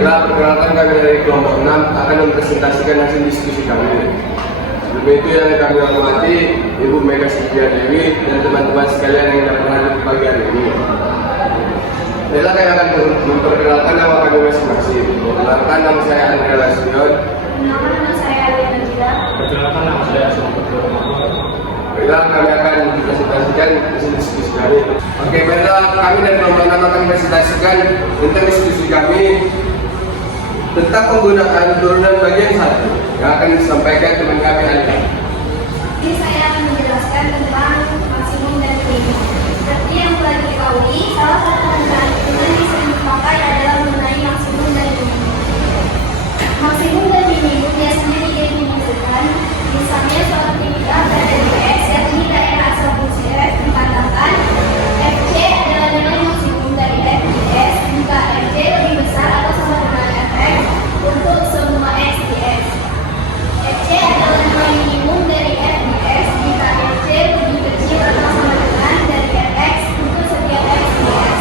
Baiklah, perkenalkan kami dari kelompok 6 akan mempresentasikan hasil diskusi kami. Sebelum itu yang kami hormati Ibu Mega Sylvia Dewi dan teman-teman sekalian yang dapat hadir pagi hari ini. Baiklah, kami akan memperkenalkan nama kami masing-masing. Perkenalkan, nama saya Andrea Lasmion. Nama saya Alina Jira. Perkenalkan, nama saya Asma Putra. Baiklah, kami akan mempresentasikan hasil diskusi kami. Oke, baiklah, kami dari kelompok 6 akan mempresentasikan tentang diskusi kami tentang penggunaan turunan bagian 1 yang akan disampaikan teman kami Alina. Ini saya akan menjelaskan tentang maksimum dan minimum. Seperti yang telah diketahui, salah satu penggunaan turunan yang sering dipakai adalah mengenai maksimum dan minimum. Maksimum dan minimum biasanya didefinisikan, misalnya suatu titik A berada di X, yakni daerah asal fungsi F, dikatakan Fc adalah nilai maksimum dari F di S jika Fc lebih besar atau sama dengan Fx untuk semua X di S. Fc adalah nilai minimum dari F di S jika Fc lebih kecil atau sama dengan dari Fx untuk setiap X di S.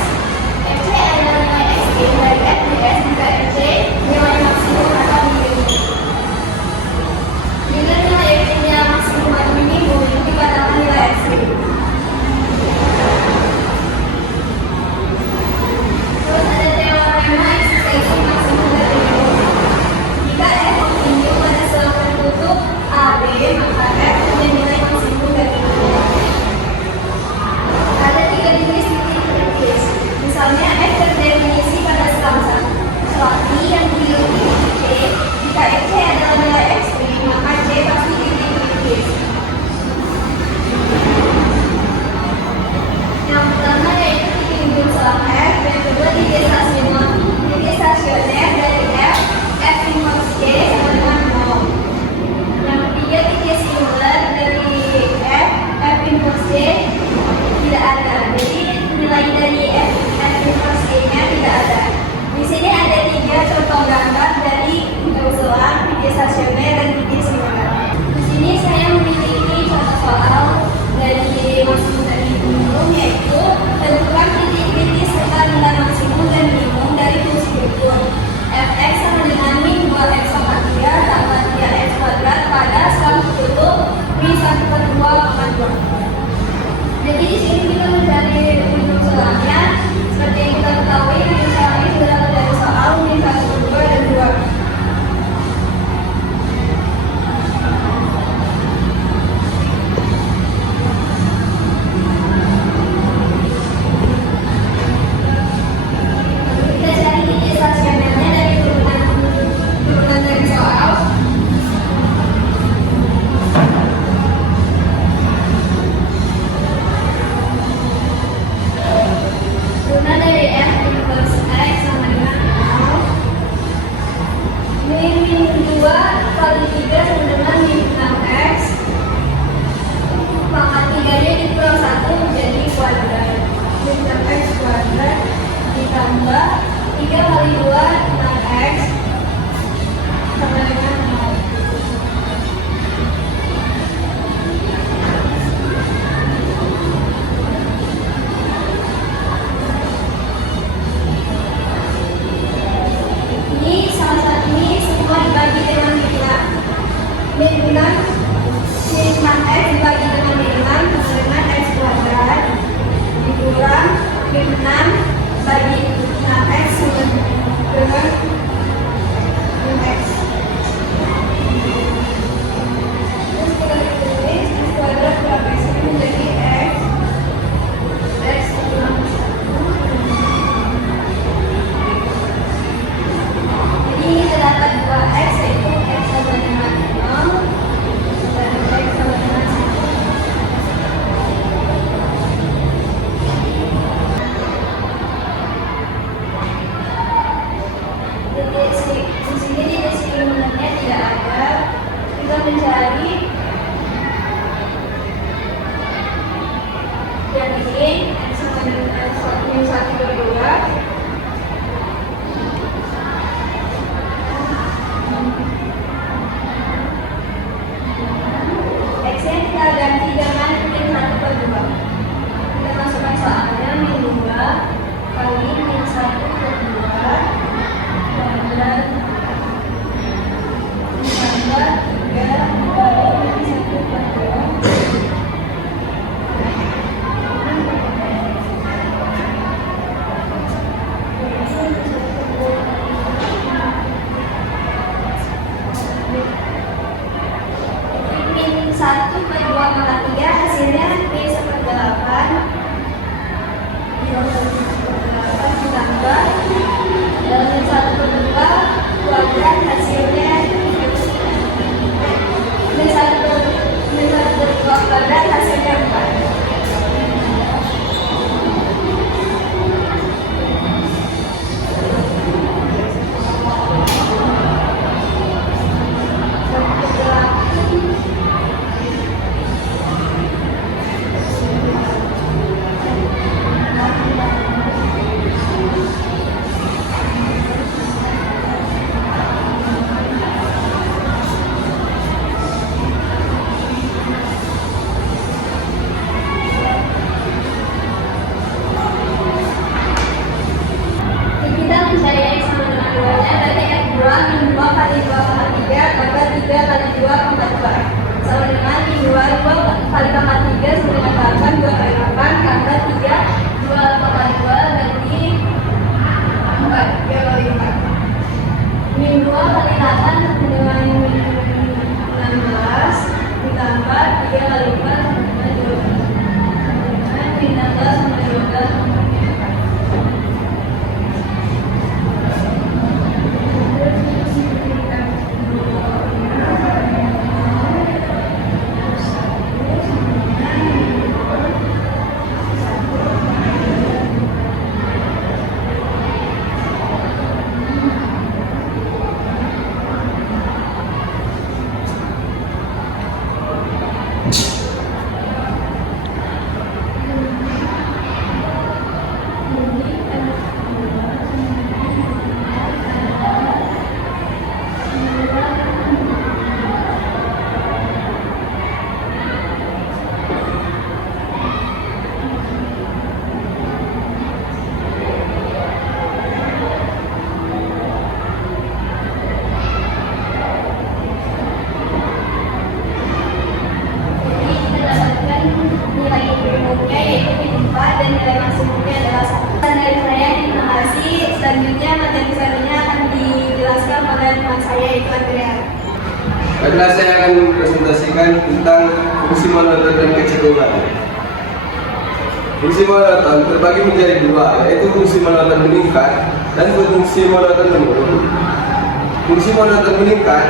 Fc adalah nilai Xg dari F di S jika Fc nilai maksimum atau minimum. Jika nilai Fc-nya maksimum atau minimum, dikatakan nilai Xg. Terus ada teorema eksistensi maksimum dan minimum. Jika F memiliki pada sel tertutup AB, maka F punya nilai maksimum dan minimum. Ada 3 jenis titik kritis. Misalnya F terdefinisi pada skala Shorty yang dimiliki C. Jika Fc adalah nilai ekstrim, maka C pasti titik kritis. Yang pertama yaitu titik ujung selang F, yang kedua titik stasioner dari F, F inverse C sama dengan 0. Yang ketiga titik singular dari F, F inverse C tidak ada. Jadi nilai dari F inverse C-nya tidak ada. Di sini ada 3 contoh gambar dari ujung selang, titik stasioner dan titik singular. Di sini saya memiliki contoh soal dari maksimum dan minimum, yaitu tentukan titik kritis serta nilai maksimum dan minimum dari fungsi berikut. Fx sama dengan min 2x pangkat 3 tambah 3x kuadrat pada skala tertutup min 1/2/2. Jadi di sini kita mencari ujung selangnya. Seperti yang kita ketahui, ujung selangnya sudah ada dari soal min 1/2 dan 2. Kita cari titik stasionernya dari turunan dari soal. Turunan dari F inverse X sama dengan 0. Min 2 kali 3 sama dengan min 6x. Pangkat 3-nya dikurang 1 menjadi kuadrat. Min 6x kuadrat ditambah 3 kali 2 6x sama dengan 0. Ini salah satu ini semua dibagi dengan min 6 x dibagi dengan min 6 sama dengan x kuadrat dikurang min 6 bagi 6x sama dengan min x. Terus kita tulis x kuadrat berapa x ini menjadi x kurang 1. Jadi terdapat 2x yaitu x sama dengan 0 dan x sama dengan 1. Di sini titik singularnya tidak ada. Kita mencari yang ini x sama dengan min 1/2. X-nya kita ganti dengan min 1/2. Kita masukkan soalnya min 2 kali min 1/2 tambah 3 kali 4 sama dengan 12. 15 sama 15 sama selanjutnya materi selanjutnya akan dijelaskan oleh teman saya yaitu Andrea. Baiklah, saya akan presentasikan tentang fungsi monoton dan kecenderungan. Fungsi monoton terbagi menjadi dua, yaitu fungsi monoton meningkat dan fungsi monoton menurun. Fungsi monoton meningkat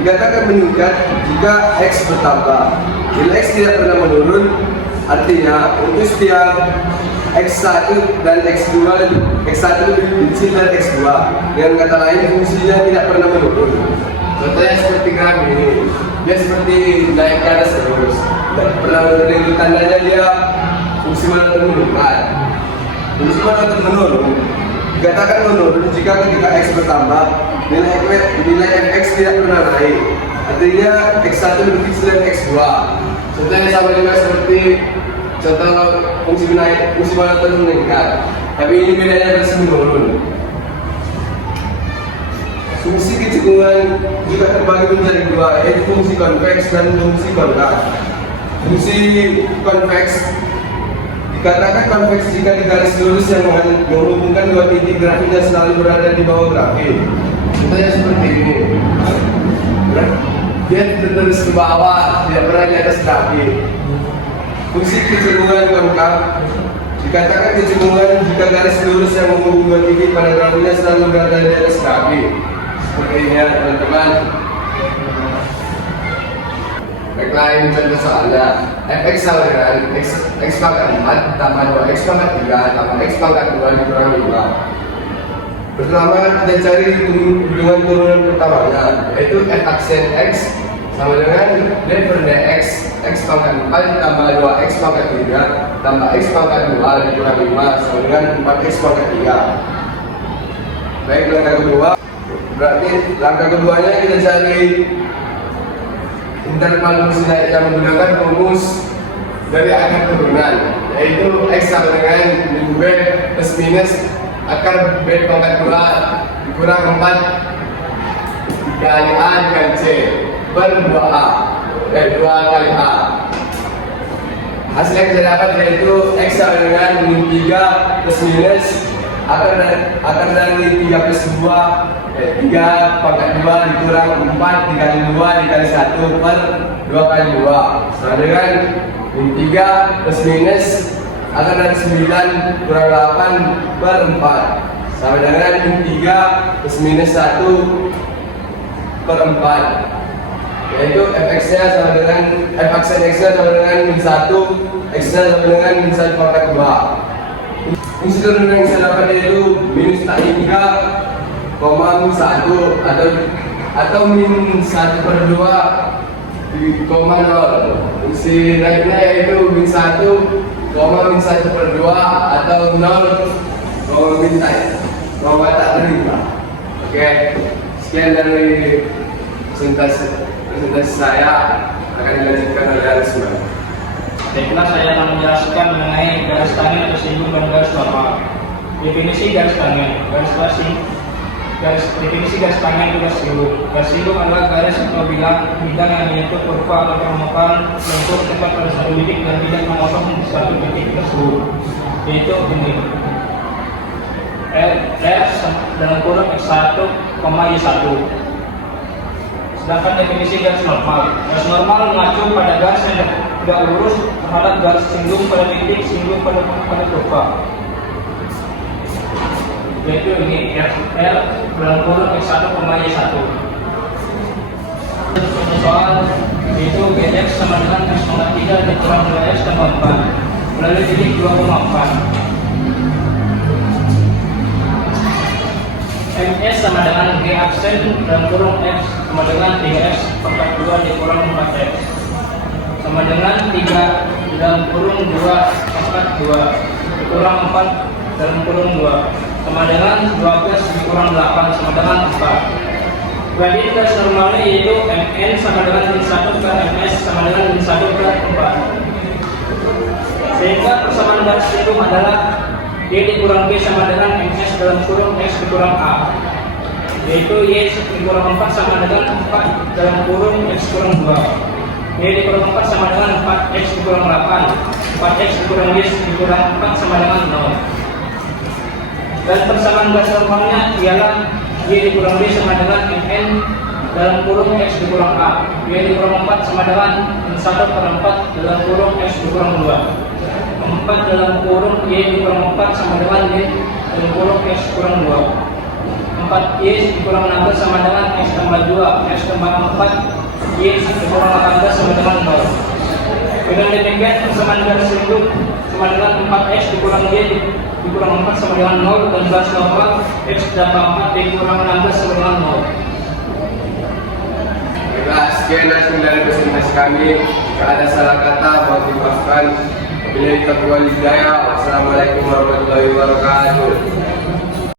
dikatakan meningkat jika X bertambah. Bila X tidak pernah menurun, artinya untuk setiap X1 dan X2 lebih kecil dari X2. Dengan kata lain, fungsinya tidak pernah menurun. Contohnya seperti graf ini, dia seperti naik ke atas terus. Tidak pernah menurun, itu tandanya dia fungsi monoton meningkat. Fungsi monoton menurun dikatakan menurun jika ketika X bertambah, nilai Fx tidak pernah naik. Artinya X1 lebih kecil dari X2. Contohnya sama juga seperti contoh fungsi monoton meningkat, tapi ini bedanya terus menurun. Fungsi kecenderungan juga terbagi menjadi dua, yaitu fungsi konveks dan fungsi konkav. Fungsi konveks dikatakan konveks jika di garis lurus yang menghubungkan dua titik grafiknya selalu berada di bawah grafik. Contohnya seperti ini. Dia terus ke bawah, tidak pernah di atas grafik. Fungsi kecenderungan konkav dikatakan kecenderungan jika garis lurus yang menghubungi dua titik pada grafiknya selalu berada di atas grafik. Seperti ini ya teman-teman. Baiklah, ini contoh soalnya. Fx sama dengan x pangkat 4 tambah 2x pangkat 3 tambah x pangkat 2 dikurangi 5. Pertama kita cari hubungan turunan pertamanya, yaitu f aksen x sama dengan d per dx x pangkat 4 tambah 2x pangkat 3 tambah x pangkat 2 dikurangi 5 sama dengan 4x pangkat 3. Baik, langkah kedua. Berarti langkah keduanya kita cari interval fungsi naik yang menggunakan rumus dari akar turunan, yaitu x sama dengan b plus minus akar b pangkat 2 dikurang 4 kali a dengan c per 2a 2 kali a. Hasil yang kita dapat yaitu x sama dengan min 3 plus minus akar dari 3 plus 2 3 pangkat 2 dikurang 4 dikali 2 dikali 1 per 2 kali 2 sama dengan min 3 plus minus akar dari 9 kurang 8 per 4 sama dengan min 3 plus minus 1 per 4, yaitu fx nya sama dengan f aksen x nya sama dengan min 1, x nya sama dengan min 1 pangkat 2. Fungsi turunan yang saya dapat yaitu minus tak 3, min 1 atau min 1 per 2 di koma 0. Fungsi naiknya yaitu min 1, min 1 per 2 atau 0, min tak terima. Oke, sekian dari presentasi saya, akan dilanjutkan oleh Arisma. Baiklah, saya akan menjelaskan mengenai garis tangent atau singgung dan garis bawah. Definisi garis tangent, definisi garis tangent itu garis singgung. Garis singgung adalah garis atau bidang yang menyentuh kurva atau permukaan bentuk tepat pada satu titik dan tidak memotong di satu titik tersebut. Yaitu ini. R dalam kurung x1, y1. Sedangkan definisi garis normal. Garis normal mengacu pada garis yang tidak lurus terhadap garis singgung pada titik singgung pada kurva. Yaitu ini R dalam kurung X1, Y1. Soal itu Gx sama dengan X pangkat 3 dikurang 2X tambah 4 melalui titik 2,4. MS sama dengan G absen dalam kurung X sama dengan 3X pangkat 2 dikurang 4X sama dengan 3 dalam kurung 2 pangkat 2 dikurang 4 dalam kurung 2 sama dengan 12 dikurang 8 sama dengan 4. Berarti garis normalnya yaitu MN sama dengan min 1 ke MS sama dengan min 1 ke 4. Sehingga persamaan garis itu adalah D dikurang B sama dengan MS dalam kurung X dikurang A, yaitu Y dikurang 4 sama dengan 4 dalam kurung X kurang 2, Y dikurang 4 sama dengan 4X dikurang 8, 4X dikurang Y dikurang 4 sama dengan 0. Dan persamaan garis normalnya ialah Y dikurang B sama dengan MN dalam kurung X dikurang A, Y dikurang 4 sama dengan min 1 per 4 dalam kurung X dikurang 2, 4 dalam kurung Y dikurang 4 sama dengan Y dalam kurung X kurang 2, 4Y dikurang 16 sama dengan X tambah 2, X tambah 4 Y dikurang 18 sama dengan 0. Dengan demikian persamaan garis singgung sama dengan 4X dikurang Y dikurang 4 sama dengan 0 dan garis normal X tambah 4 dikurang 16 sama dengan 0. Baiklah, sekian hasil dari presentasi kami. Jika ada salah kata mohon dimaafkan. Wassalamualaikum warahmatullahi wabarakatuh.